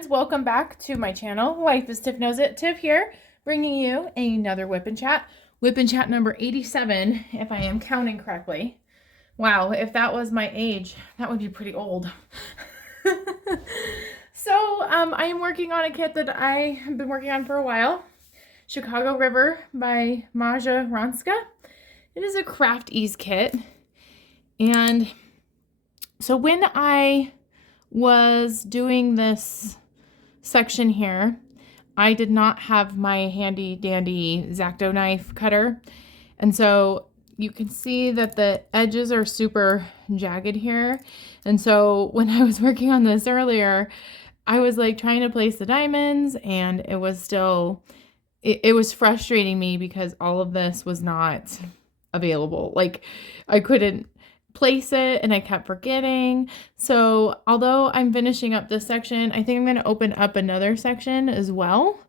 friends, welcome back to my channel. Life is Tiff Knows It. Tiff here, bringing you another WIP N Chat. WIP N Chat number 87, if I am counting correctly. Wow, if that was my age, that would be pretty old. So, I am working on a kit that I have been working on for a while. Chicago River by Maja Ronska. It is a craft ease kit. And so when I was doing this section here, I did not have my handy dandy X-Acto knife cutter. And so you can see that the edges are super jagged here. And so when I was working on this earlier, I was like trying to place the diamonds, and it was still, it was frustrating me because all of this was not available. Like I couldn't place it and I kept forgetting. So although I'm finishing up this section, I think I'm going to open up another section as well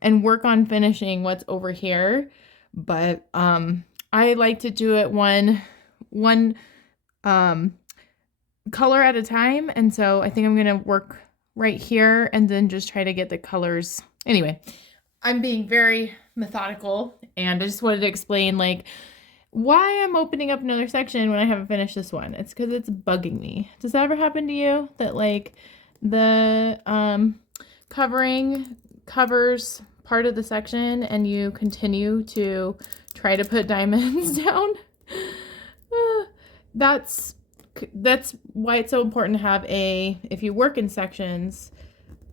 and work on finishing what's over here. But I like to do it one color at a time, and so I think I'm going to work right here and then just try to get the colors. Anyway, I'm being very methodical, and I just wanted to explain like why I'm opening up another section when I haven't finished this one. It's because it's bugging me. Does that ever happen to you? That like the covering covers part of the section and you continue to try to put diamonds down? That's why it's so important to have if you work in sections,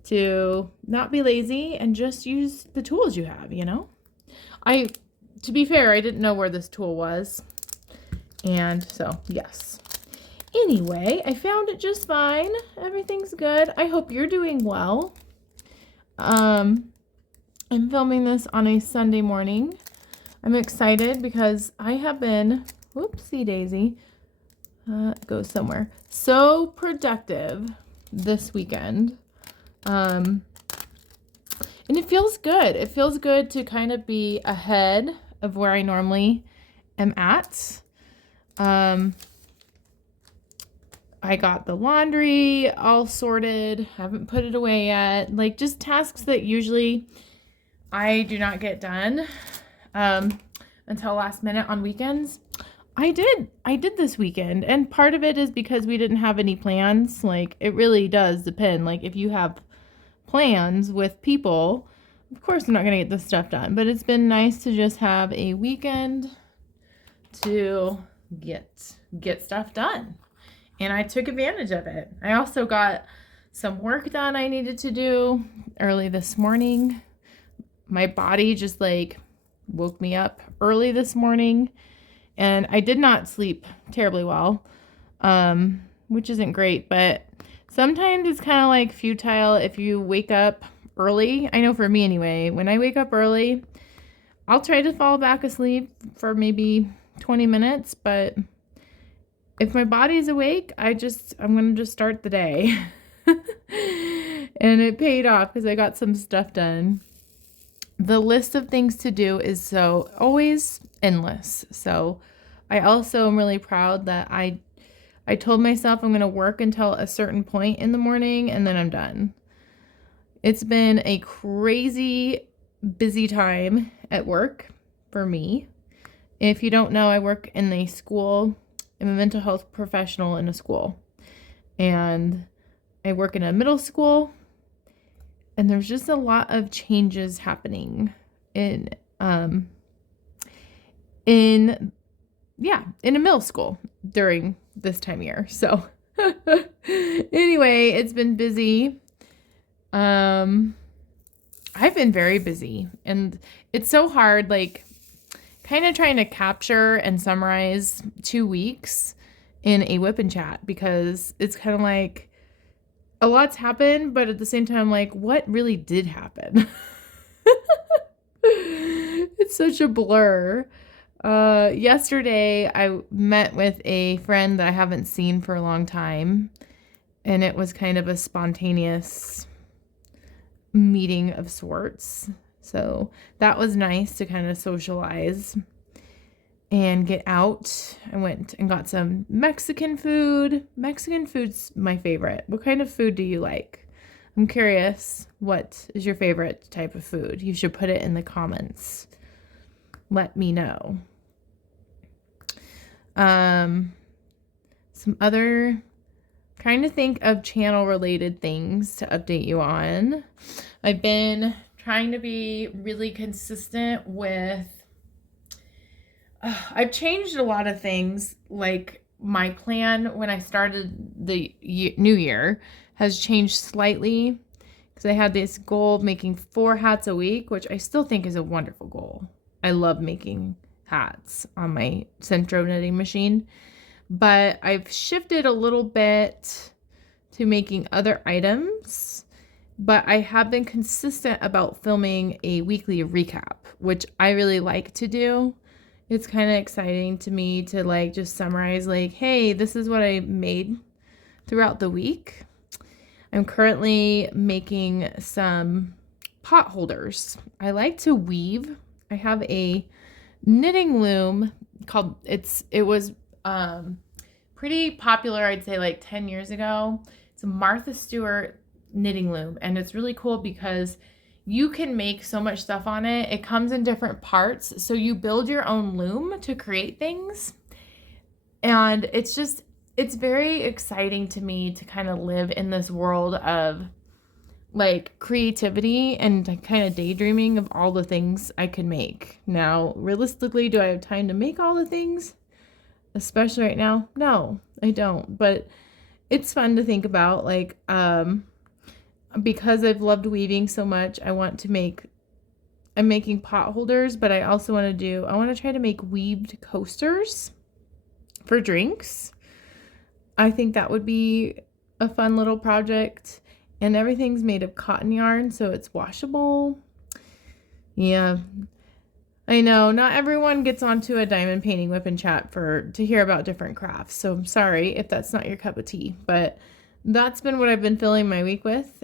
to not be lazy and just use the tools you have, you know? To be fair, I didn't know where this tool was. And so, yes. Anyway, I found it just fine. Everything's good. I hope you're doing well. I'm filming this on a Sunday morning. I'm excited because I have been, whoopsie daisy, it goes somewhere, so productive this weekend. And it feels good. It feels good to kind of be ahead of where I normally am at. I got the laundry all sorted. Haven't put it away yet. Like just tasks that usually I do not get done until last minute on weekends. I did this weekend, and part of it is because we didn't have any plans. Like it really does depend. Like if you have plans with people, of course I'm not gonna get this stuff done, but it's been nice to just have a weekend to get stuff done, and I took advantage of it. I also got some work done I needed to do early this morning. My body just like woke me up early this morning, and I did not sleep terribly well, which isn't great, but sometimes it's kind of like futile if you wake up early. I know for me anyway, when I wake up early, I'll try to fall back asleep for maybe 20 minutes, but if my body's awake, I'm going to just start the day. And it paid off because I got some stuff done. The list of things to do is so always endless. So I also am really proud that I told myself I'm going to work until a certain point in the morning and then I'm done. It's been a crazy busy time at work for me. If you don't know, I work in a school. I'm a mental health professional in a school. And I work in a middle school. And there's just a lot of changes happening in a middle school during this time of year. So anyway, it's been busy. I've been very busy, and it's so hard, like kind of trying to capture and summarize 2 weeks in a WIP N Chat, because it's kind of like a lot's happened, but at the same time, like what really did happen? It's such a blur. Yesterday I met with a friend that I haven't seen for a long time, and it was kind of a spontaneous meeting of sorts. So that was nice to kind of socialize and get out. I went and got some Mexican food. Mexican food's my favorite. What kind of food do you like? I'm curious, what is your favorite type of food? You should put it in the comments. Let me know. Some other, trying to think of channel related things to update you on. I've been trying to be really consistent with, I've changed a lot of things. Like my plan when I started the new year has changed slightly because I had this goal of making 4 hats a week, which I still think is a wonderful goal. I love making hats on my Centro knitting machine, but I've shifted a little bit to making other items, but I have been consistent about filming a weekly recap, which I really like to do. It's kind of exciting to me to like just summarize like, hey, this is what I made throughout the week. I'm currently making some pot holders. I like to weave. I have a knitting loom called, it was pretty popular, I'd say like 10 years ago. It's a Martha Stewart knitting loom, and it's really cool because you can make so much stuff on it. It comes in different parts, so you build your own loom to create things. And it's very exciting to me to kind of live in this world of like creativity and kind of daydreaming of all the things I could make. Now, realistically, do I have time to make all the things? Especially right now? No, I don't. But it's fun to think about, like, because I've loved weaving so much, I'm making pot holders, but I also want to try to make weaved coasters for drinks. I think that would be a fun little project. And everything's made of cotton yarn, so it's washable. Yeah, I know not everyone gets onto a diamond painting WIP N Chat to hear about different crafts. So I'm sorry if that's not your cup of tea, but that's been what I've been filling my week with,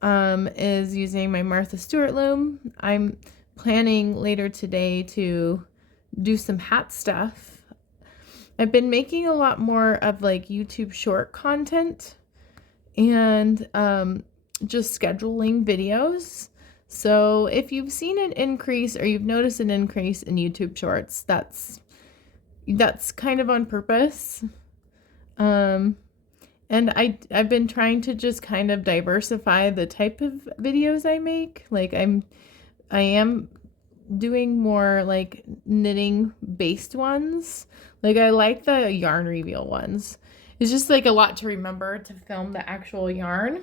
is using my Martha Stewart loom. I'm planning later today to do some hat stuff. I've been making a lot more of like YouTube short content and just scheduling videos. So if you've seen an increase or you've noticed an increase in YouTube shorts, that's kind of on purpose. And I've been trying to just kind of diversify the type of videos I make. Like I am doing more like knitting based ones. Like I like the yarn reveal ones. It's just like a lot to remember to film the actual yarn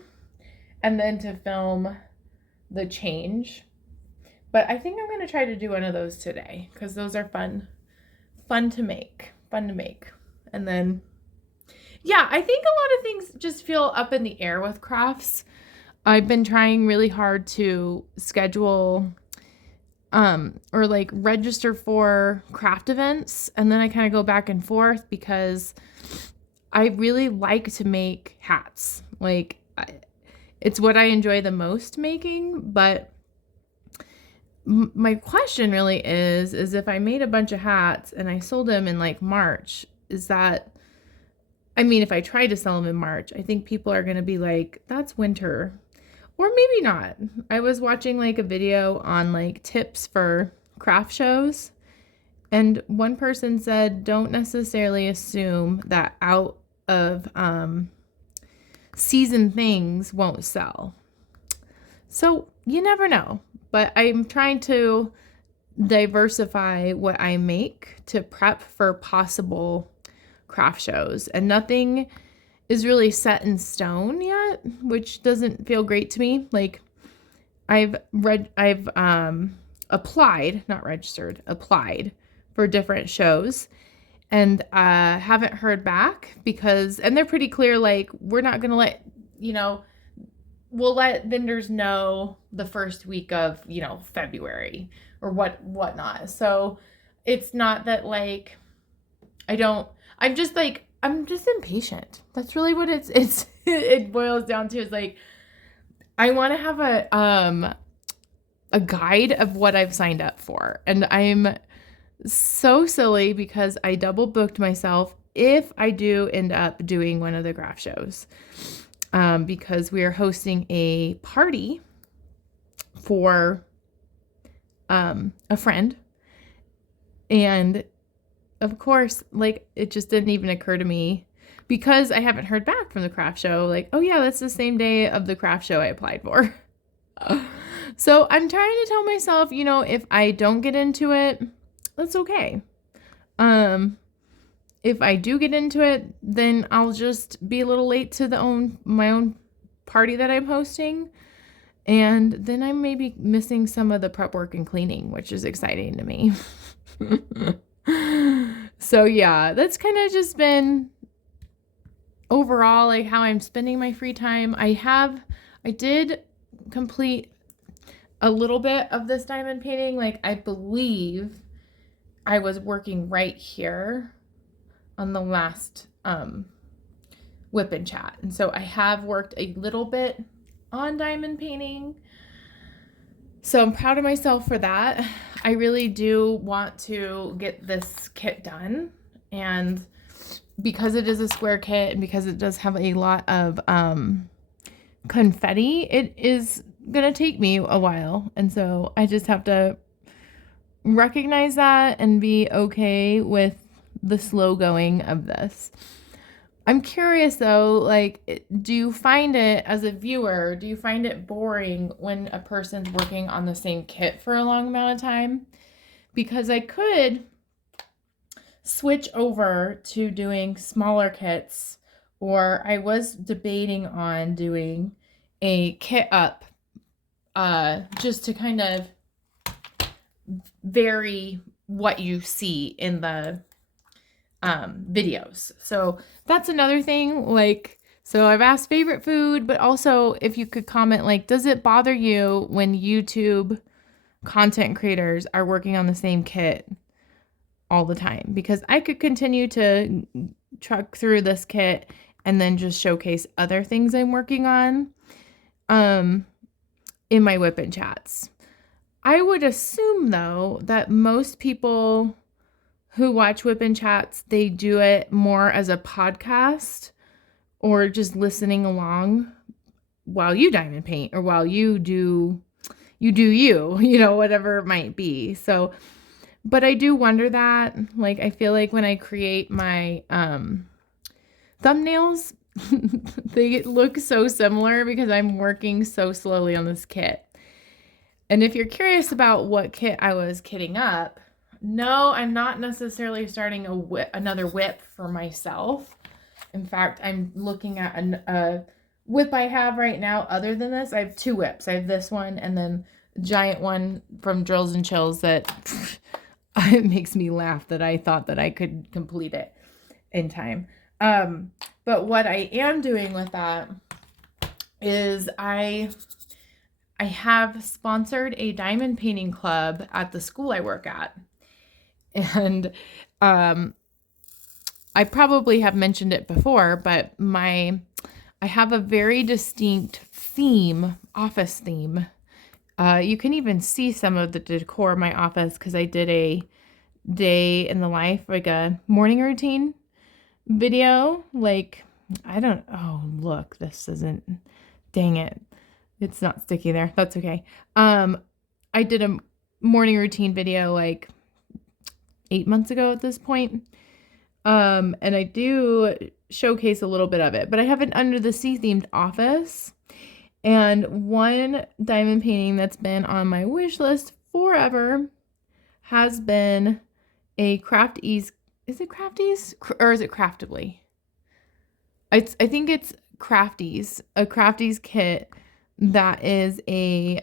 and then to film the change. But I think I'm going to try to do one of those today because those are fun to make. And then, yeah, I think a lot of things just feel up in the air with crafts. I've been trying really hard to schedule or like register for craft events, and then I kind of go back and forth because I really like to make hats. Like it's what I enjoy the most making, but my question really is if I made a bunch of hats and I sold them in like March, if I try to sell them in March, I think people are going to be like, that's winter. Or maybe not. I was watching like a video on like tips for craft shows, and one person said, don't necessarily assume that out of season things won't sell. So you never know, but I'm trying to diversify what I make to prep for possible craft shows, and nothing is really set in stone yet, which doesn't feel great to me. Like I've applied, not registered, applied for different shows, and haven't heard back and they're pretty clear, like, we're not going to we'll let vendors know the first week of, February or whatnot. So it's not that like, I'm just impatient. That's really what it boils down to, is like, I want to have a guide of what I've signed up for. And I'm so silly because I double booked myself if I do end up doing one of the craft shows. because we are hosting a party for a friend. And of course, like, it just didn't even occur to me because I haven't heard back from the craft show. Like, oh yeah, that's the same day of the craft show I applied for. So I'm trying to tell myself, if I don't get into it, that's okay. If I do get into it, then I'll just be a little late to my own party that I'm hosting. And then I may be missing some of the prep work and cleaning, which is exciting to me. So yeah, that's kind of just been overall like how I'm spending my free time. I did complete a little bit of this diamond painting. Like, I believe I was working right here on the last WIP N Chat. And so I have worked a little bit on diamond painting. So I'm proud of myself for that. I really do want to get this kit done. And because it is a square kit and because it does have a lot of confetti, it is going to take me a while. And so I just have to recognize that and be okay with the slow going of this. I'm curious though, like, do you find it as a viewer, do you find it boring when a person's working on the same kit for a long amount of time? Because I could switch over to doing smaller kits, or I was debating on doing a kit up just to kind of vary what you see in the videos. So that's another thing. Like, so I've asked favorite food, but also if you could comment, like, does it bother you when YouTube content creators are working on the same kit all the time? Because I could continue to truck through this kit and then just showcase other things I'm working on in my WIP N Chats. I would assume though that most people who watch WIP N Chats, they do it more as a podcast or just listening along while you diamond paint or while you do whatever it might be. So, but I do wonder that, like, I feel like when I create my thumbnails, they look so similar because I'm working so slowly on this kit. And if you're curious about what kit I was kitting up, no, I'm not necessarily starting another WIP for myself. In fact, I'm looking at a WIP I have right now. Other than this, I have two WIPs. I have this one and then a giant one from Drills and Chills that it makes me laugh that I thought that I could complete it in time. But what I am doing with that is I have sponsored a diamond painting club at the school I work at. And I probably have mentioned it before, but I have a very distinct theme, office theme. You can even see some of the decor of my office because I did a day in the life, like a morning routine video. Like, oh, look, this isn't, dang it. It's not sticky there. That's okay. I did a morning routine video like 8 months ago at this point. And I do showcase a little bit of it, but I have an under the sea themed office. And one diamond painting that's been on my wish list forever has been a Crafties. Is it Crafties or is it Craftably? I think it's Crafties, a Crafties kit that is a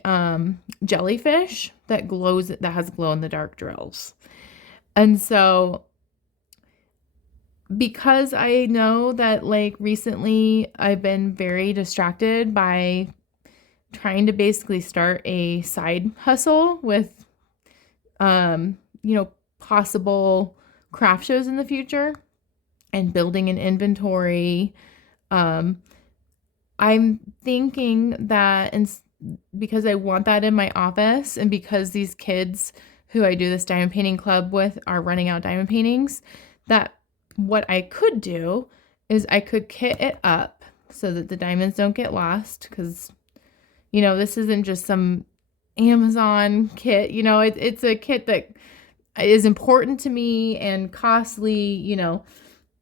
jellyfish that glows, that has glow in the dark drills. And so because I know that, like, recently I've been very distracted by trying to basically start a side hustle with possible craft shows in the future and building an inventory. I'm thinking that because I want that in my office and because these kids who I do this diamond painting club with are running out diamond paintings, that what I could do is I could kit it up so that the diamonds don't get lost, because, this isn't just some Amazon kit. It's a kit that is important to me and costly.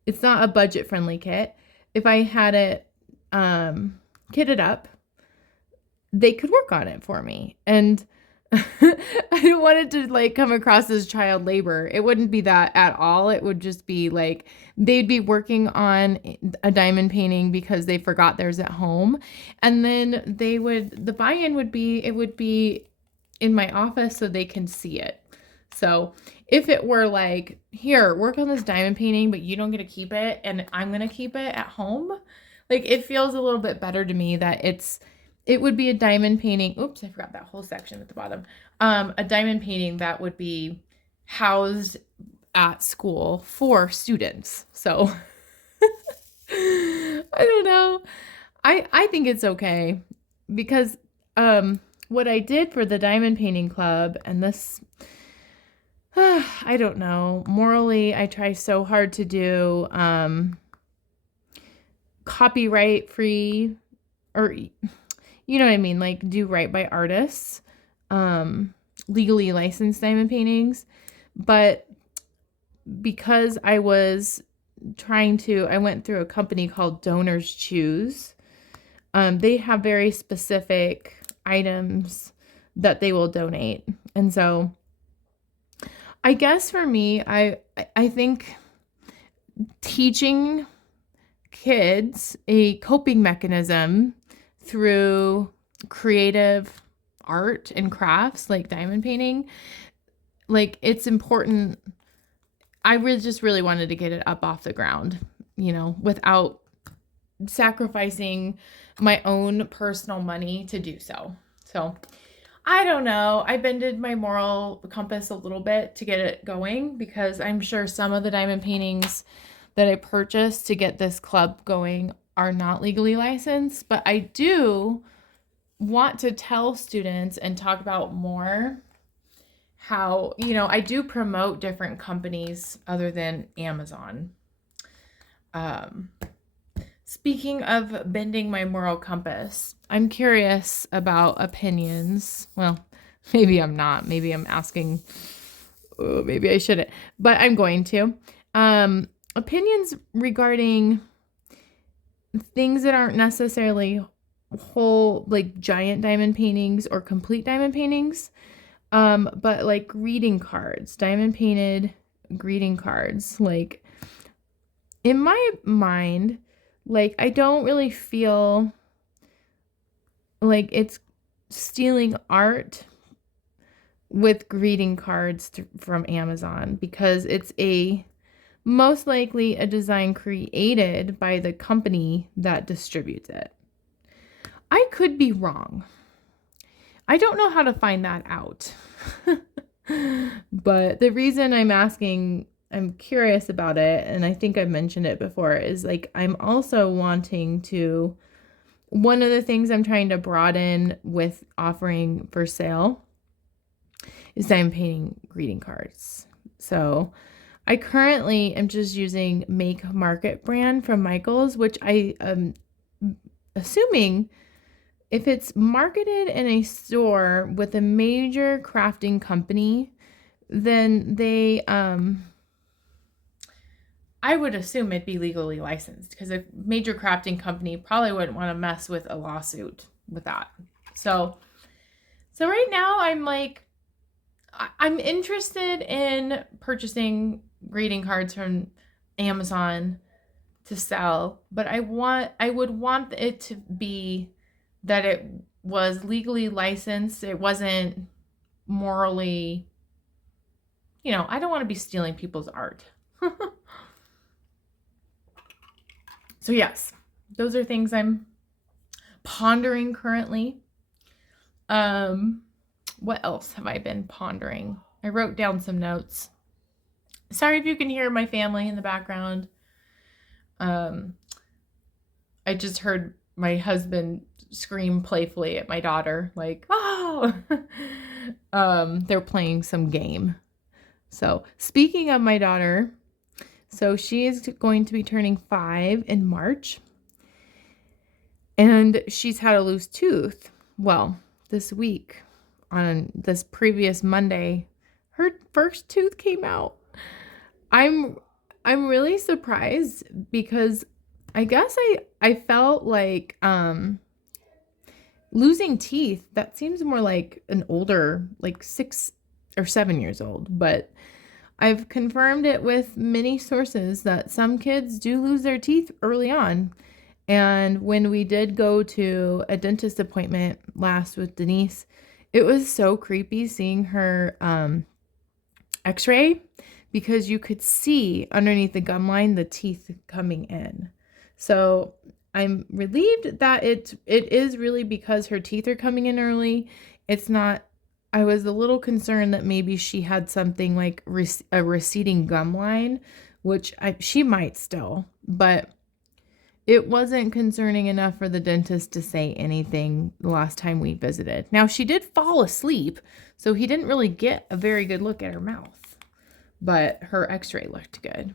It's not a budget friendly kit. If I had it kitted up, they could work on it for me. And I don't want it to come across as child labor. It wouldn't be that at all. It would just be they'd be working on a diamond painting because they forgot theirs at home. And then the buy-in would be, it would be in my office so they can see it. So if it were here, work on this diamond painting, but you don't get to keep it and I'm going to keep it at home, it feels a little bit better to me that it would be a diamond painting. Oops, I forgot that whole section at the bottom. A diamond painting that would be housed at school for students. So I don't know. I think it's okay because what I did for the diamond painting club, and this, I don't know, morally, I try so hard to do copyright free, or you know what I mean? Do right by artists, legally licensed diamond paintings. But because I went through a company called Donors Choose. They have very specific items that they will donate. And so I guess for me, I think teaching kids a coping mechanism through creative art and crafts like diamond painting, it's important. I really wanted to get it up off the ground, without sacrificing my own personal money to do so. So I don't know. I bended my moral compass a little bit to get it going, because I'm sure some of the diamond paintings that I purchased to get this club going are not legally licensed, but I do want to tell students and talk about more how, I do promote different companies other than Amazon. Speaking of bending my moral compass, I'm curious about opinions. Well, maybe I'm not. Maybe I'm asking. Oh, maybe I shouldn't, but I'm going to. Opinions regarding things that aren't necessarily whole, giant diamond paintings or complete diamond paintings, but greeting cards, diamond painted greeting cards. In my mind, I don't really feel like it's stealing art with greeting cards from Amazon, because it's most likely a design created by the company that distributes it. I could be wrong. I don't know how to find that out. But the reason I'm curious about it, and I think I've mentioned it before, is I'm also wanting to, one of the things I'm trying to broaden with offering for sale is diamond painting greeting cards. So I currently am just using Make Market brand from Michaels, which I am assuming if it's marketed in a store with a major crafting company, then they, I would assume it'd be legally licensed, because a major crafting company probably wouldn't want to mess with a lawsuit with that. So right now I'm interested in purchasing greeting cards from Amazon to sell, but I would want it to be that it was legally licensed. It wasn't morally, I don't want to be stealing people's art. So yes, those are things I'm pondering currently. What else have I been pondering? I wrote down some notes. Sorry if you can hear my family in the background. I just heard my husband scream playfully at my daughter, oh! They're playing some game. So speaking of my daughter, so she is going to be turning 5 in March. And she's had a loose tooth. Well, this week, on this previous Monday, her first tooth came out. I'm really surprised because I guess I felt like losing teeth, that seems more like an older, like 6 or 7 years old, but I've confirmed it with many sources that some kids do lose their teeth early on. And when we did go to a dentist appointment last with Denise, it was so creepy seeing her x-ray, because you could see underneath the gum line the teeth coming in. So I'm relieved that it is really because her teeth are coming in early. It's not. I was a little concerned that maybe she had something like a receding gum line, which she might still, but it wasn't concerning enough for the dentist to say anything the last time we visited. Now, she did fall asleep, so he didn't really get a very good look at her mouth, but her x-ray looked good.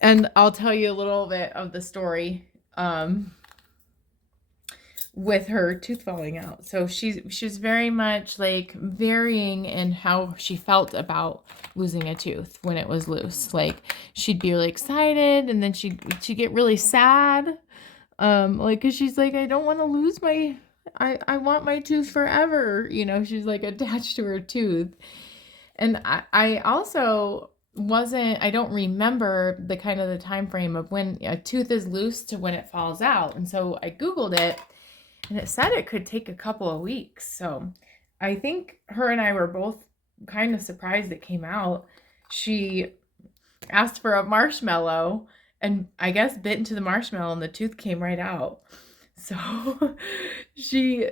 And I'll tell you a little bit of the story with her tooth falling out. So she's very much like varying in how she felt about losing a tooth when it was loose. Like she'd be really excited, and then she'd get really sad. Like, cause she's like, I don't want to lose I want my tooth forever. You know, she's like attached to her tooth. And I also I don't remember the time frame of when a tooth is loose to when it falls out. And so I Googled it, and it said it could take a couple of weeks. So I think her and I were both kind of surprised it came out. She asked for a marshmallow and I guess bit into the marshmallow, and the tooth came right out. So she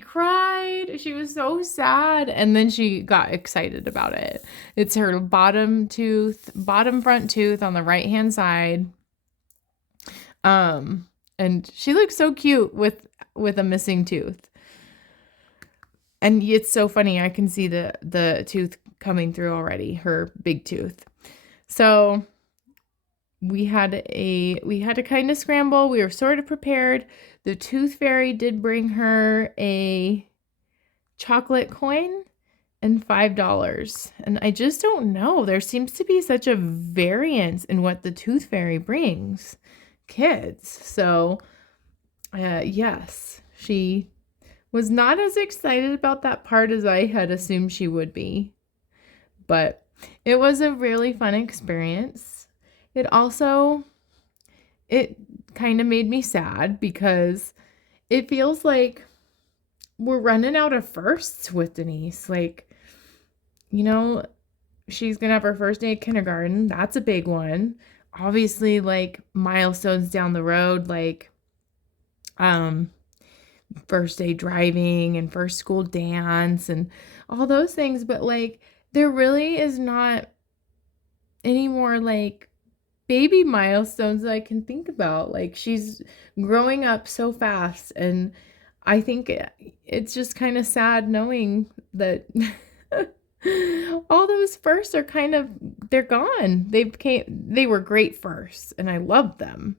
cried. She was so sad. And then she got excited about it. It's her bottom front tooth on the right-hand side. And she looks so cute with a missing tooth. And it's so funny. I can see the tooth coming through already, her big tooth. So we had to kind of scramble. We were sort of prepared. The tooth fairy did bring her a chocolate coin and $5. And I just don't know. There seems to be such a variance in what the tooth fairy brings kids. So yes, she was not as excited about that part as I had assumed she would be. But it was a really fun experience. It kind of made me sad because it feels like we're running out of firsts with Denise. Like, you know, she's going to have her first day of kindergarten. That's a big one. Obviously, like milestones down the road, like first day driving and first school dance and all those things. But like, there really is not any more like baby milestones that I can think about. Like, she's growing up so fast, and I think it's just kind of sad knowing that all those firsts are they're gone. They were great firsts, and I loved them,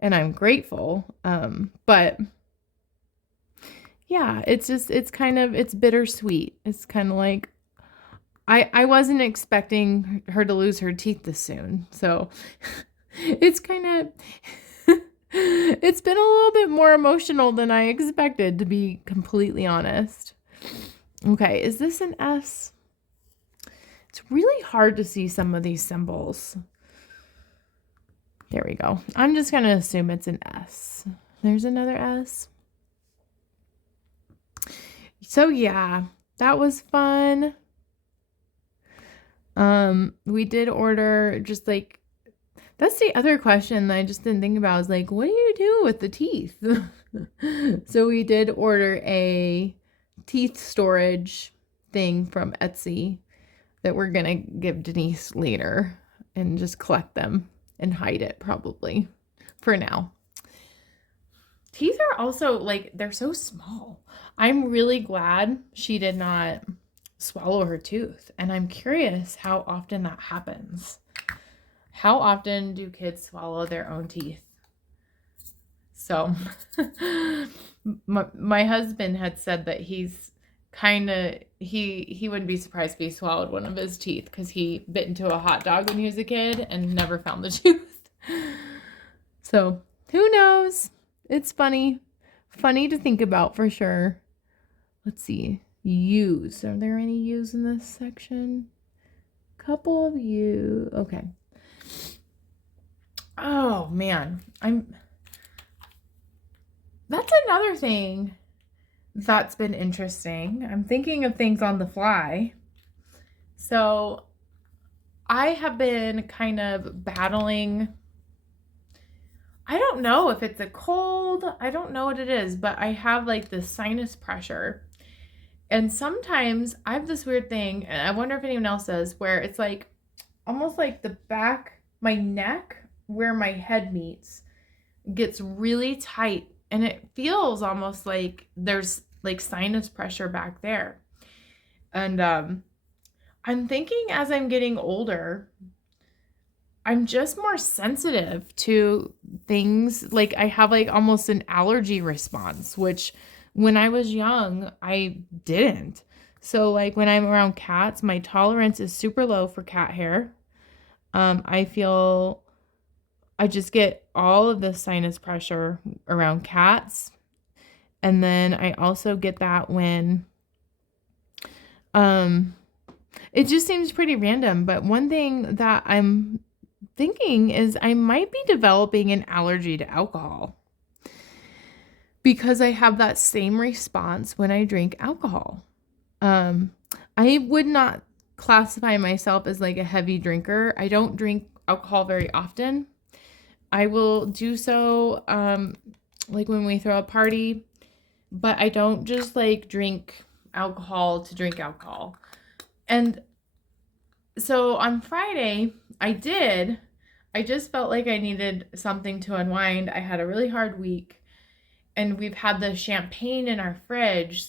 and I'm grateful. But yeah, it's bittersweet. It's kind of like, I wasn't expecting her to lose her teeth this soon. So it's it's been a little bit more emotional than I expected, to be completely honest. Okay, is this an S? It's really hard to see some of these symbols. There we go. I'm just going to assume it's an S. There's another S. So yeah, that was fun. We did order, just like, that's the other question that I just didn't think about, is like, what do you do with the teeth? So we did order a teeth storage thing from Etsy that we're gonna give Denise later and just collect them and hide it probably for now. Teeth are also like, they're so small. I'm really glad she did not swallow her tooth, and I'm curious how often that happens. How often do kids swallow their own teeth? So my husband had said that he's kind of, he wouldn't be surprised if he swallowed one of his teeth because he bit into a hot dog when he was a kid and never found the tooth. So who knows? It's funny to think about for sure. Let's see. U's. Are there any U's in this section? Couple of U. Okay. Oh man, that's another thing that's been interesting. I'm thinking of things on the fly. So I have been kind of battling, I don't know if it's a cold, I don't know what it is, but I have like this sinus pressure. And sometimes I have this weird thing, and I wonder if anyone else does, where it's like almost like the back, my neck, where my head meets, gets really tight. And it feels almost like there's like sinus pressure back there. And I'm thinking as I'm getting older, I'm just more sensitive to things. Like I have like almost an allergy response, which when I was young, I didn't. So like when I'm around cats, my tolerance is super low for cat hair. I just get all of the sinus pressure around cats. And then I also get that when, it just seems pretty random. But one thing that I'm thinking is I might be developing an allergy to alcohol, because I have that same response when I drink alcohol. I would not classify myself as like a heavy drinker. I don't drink alcohol very often. I will do so like when we throw a party, but I don't just like drink alcohol to drink alcohol. And so on Friday, I just felt like I needed something to unwind. I had a really hard week. And we've had the champagne in our fridge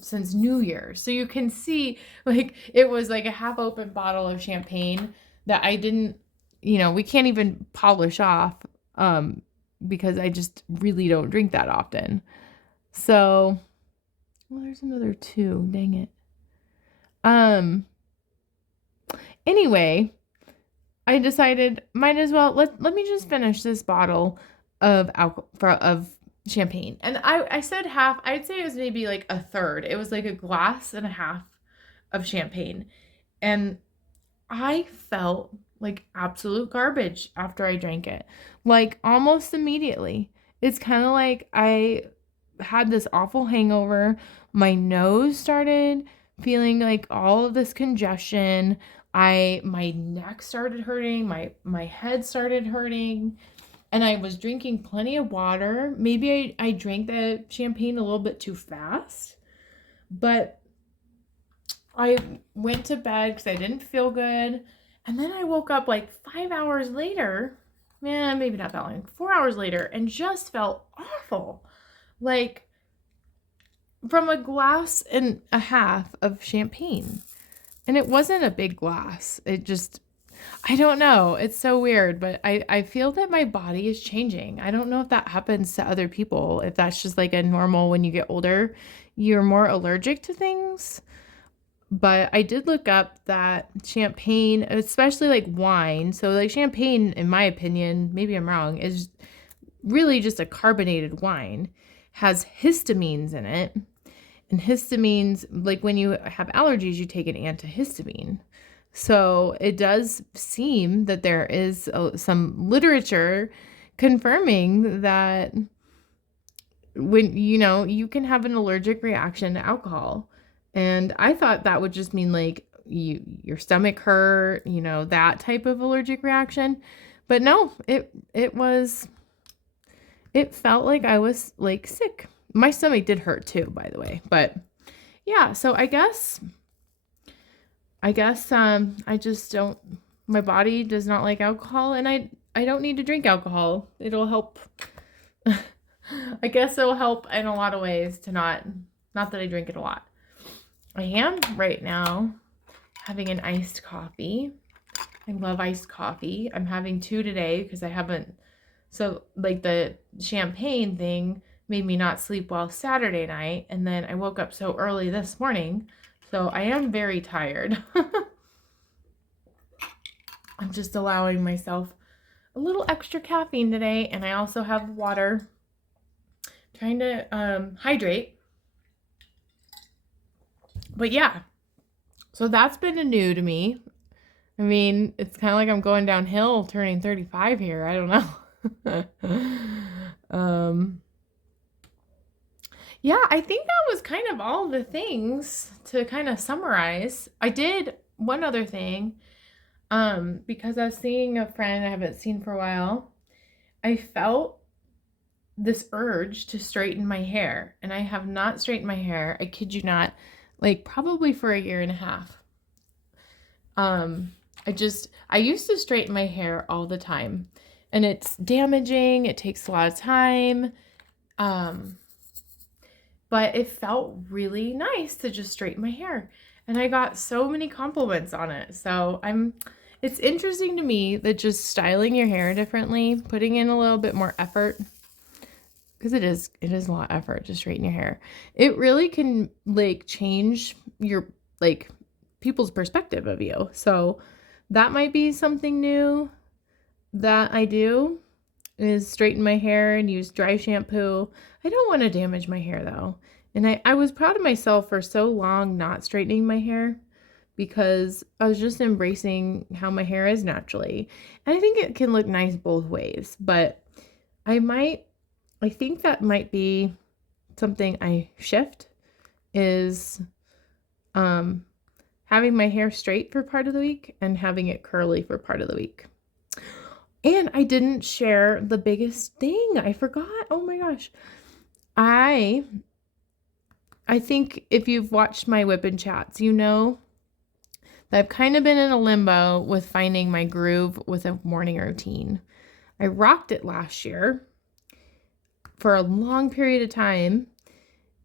since New Year's. So you can see, like, it was like a half open bottle of champagne that I didn't, we can't even polish off because I just really don't drink that often. So, well, there's another 2. Dang it. Anyway, I decided might as well, let me just finish this bottle of champagne. And I said half. I'd say it was maybe like a third. It was like a glass and a half of champagne. And I felt like absolute garbage after I drank it. Like almost immediately. It's kind of like I had this awful hangover. My nose started feeling like all of this congestion. My neck started hurting, my head started hurting. And I was drinking plenty of water. Maybe I drank the champagne a little bit too fast. But I went to bed because I didn't feel good. And then I woke up like 5 hours later. Maybe not that long. 4 hours later. And just felt awful. Like from a glass and a half of champagne. And it wasn't a big glass. It just... I don't know. It's so weird, but I feel that my body is changing. I don't know if that happens to other people, if that's just like a normal when you get older, you're more allergic to things. But I did look up that champagne, especially like wine. So like champagne, in my opinion, maybe I'm wrong, is really just a carbonated wine, has histamines in it. And histamines, like when you have allergies, you take an antihistamine. So it does seem that there is some literature confirming that when, you can have an allergic reaction to alcohol. And I thought that would just mean like your stomach hurt, that type of allergic reaction. But no, it felt like I was like sick. My stomach did hurt too, by the way. But yeah, so I guess I just don't, my body does not like alcohol, and I don't need to drink alcohol. It'll help. I guess it'll help in a lot of ways to not that I drink it a lot. I am right now having an iced coffee. I love iced coffee. I'm having 2 today because I haven't So like the champagne thing made me not sleep well Saturday night. And then I woke up so early this morning. So I am very tired. I'm just allowing myself a little extra caffeine today. And I also have water, trying to hydrate. But yeah, so that's been a new to me. I mean, it's kind of like I'm going downhill turning 35 here. I don't know. Yeah, I think that was kind of all the things to kind of summarize. I did one other thing, because I was seeing a friend I haven't seen for a while. I felt this urge to straighten my hair, and I have not straightened my hair, I kid you not, like probably for a year and a half. I used to straighten my hair all the time, and it's damaging. It takes a lot of time. But it felt really nice to just straighten my hair. And I got so many compliments on it. So it's interesting to me that just styling your hair differently, putting in a little bit more effort, because it is a lot of effort to straighten your hair. It really can like change your like people's perspective of you. So that might be something new that I do, is straighten my hair and use dry shampoo. I don't want to damage my hair though. And I was proud of myself for so long not straightening my hair, because I was just embracing how my hair is naturally. And I think it can look nice both ways, but I think that might be something I shift, is having my hair straight for part of the week and having it curly for part of the week. And I didn't share the biggest thing. I forgot. Oh my gosh. I think if you've watched my WIP N Chats, you know that I've kind of been in a limbo with finding my groove with a morning routine. I rocked it last year for a long period of time,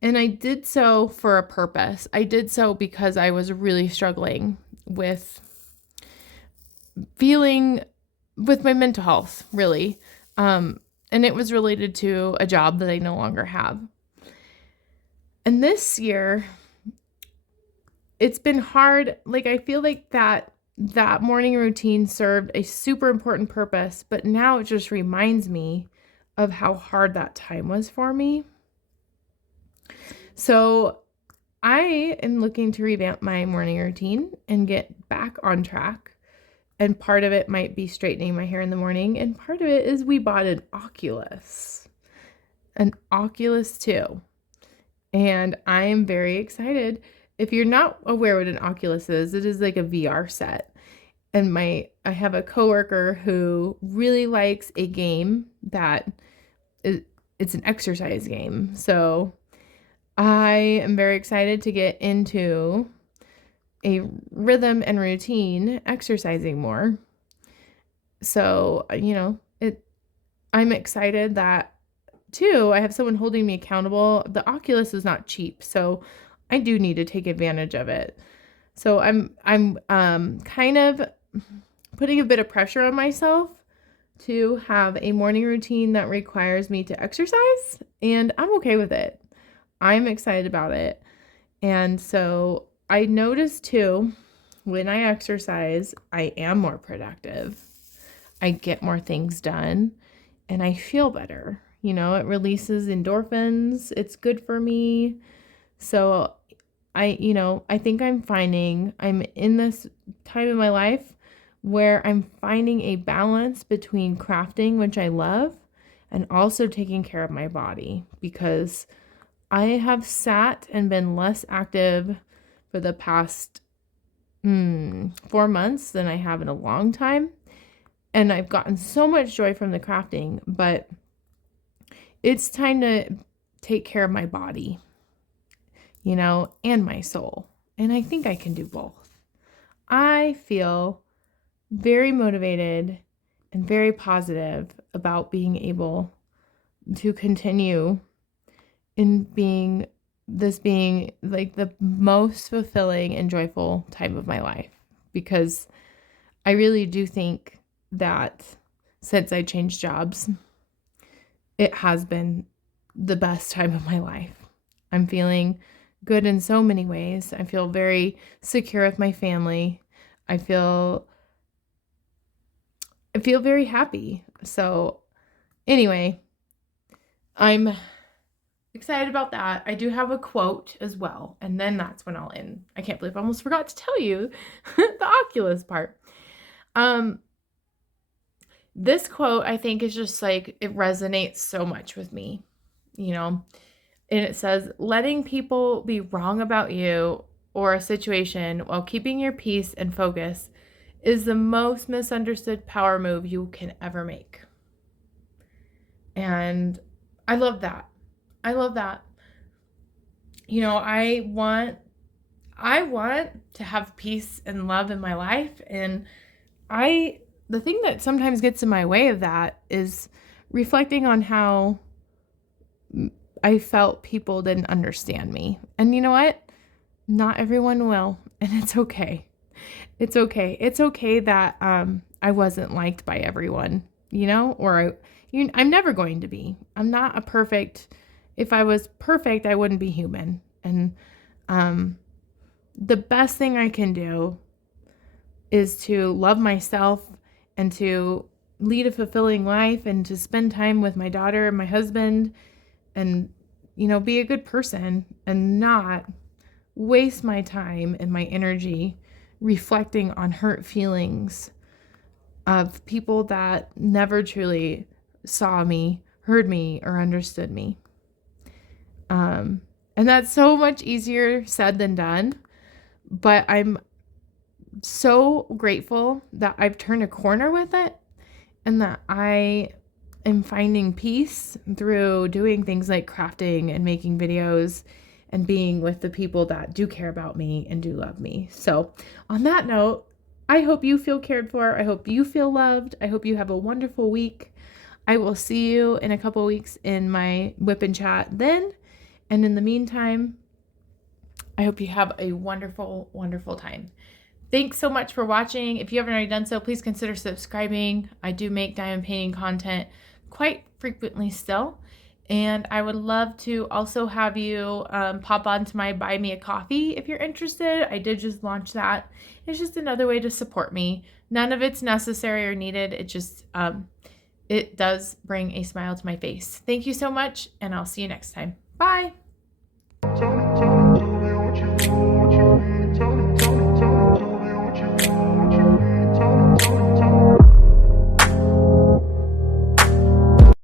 and I did so for a purpose. I did so because I was really struggling with my mental health, really. And it was related to a job that I no longer have. And this year, it's been hard. Like, I feel like that morning routine served a super important purpose, but now it just reminds me of how hard that time was for me. So I am looking to revamp my morning routine and get back on track. And part of it might be straightening my hair in the morning. And part of it is we bought an Oculus 2. And I am very excited. If you're not aware what an Oculus is, it is like a VR set. And I have a coworker who really likes a game it's an exercise game. So I am very excited to get into a rhythm and routine, exercising more. So, I'm excited that too, I have someone holding me accountable. The Oculus is not cheap, so I do need to take advantage of it. So I'm kind of putting a bit of pressure on myself to have a morning routine that requires me to exercise, and I'm okay with it. I'm excited about it. And so I noticed too, when I exercise, I am more productive. I get more things done, and I feel better. It releases endorphins. It's good for me. So I think I'm in this time in my life where I'm finding a balance between crafting, which I love, and also taking care of my body, because I have sat and been less active for the past 4 months than I have in a long time. And I've gotten so much joy from the crafting, but it's time to take care of my body, and my soul. And I think I can do both. I feel very motivated and very positive about being able to continue in being like the most fulfilling and joyful time of my life, because I really do think that since I changed jobs, it has been the best time of my life. I'm feeling good in so many ways. I feel very secure with my family. I feel very happy. So anyway, I'm excited about that. I do have a quote as well, and then that's when I'll end. I can't believe I almost forgot to tell you the Oculus part. This quote, I think, is just like, it resonates so much with me, you know, and it says, letting people be wrong about you or a situation while keeping your peace and focus is the most misunderstood power move you can ever make. And I love that. I love that. You know, I want to have peace and love in my life, and the thing that sometimes gets in my way of that is reflecting on how I felt people didn't understand me. And you know what? Not everyone will, and it's okay. It's okay. It's okay that I wasn't liked by everyone, you know, or I'm never going to be. I'm not a perfect. If I was perfect, I wouldn't be human. And the best thing I can do is to love myself and to lead a fulfilling life and to spend time with my daughter and my husband and, you know, be a good person and not waste my time and my energy reflecting on hurt feelings of people that never truly saw me, heard me, or understood me. And that's so much easier said than done, but I'm so grateful that I've turned a corner with it and that I am finding peace through doing things like crafting and making videos and being with the people that do care about me and do love me. So on that note, I hope you feel cared for. I hope you feel loved. I hope you have a wonderful week. I will see you in a couple weeks in my WIP N Chat then. And in the meantime, I hope you have a wonderful, wonderful time. Thanks so much for watching. If you haven't already done so, please consider subscribing. I do make diamond painting content quite frequently still. And I would love to also have you pop onto my Buy Me a Coffee if you're interested. I did just launch that. It's just another way to support me. None of it's necessary or needed. It just, it does bring a smile to my face. Thank you so much, and I'll see you next time. Bye.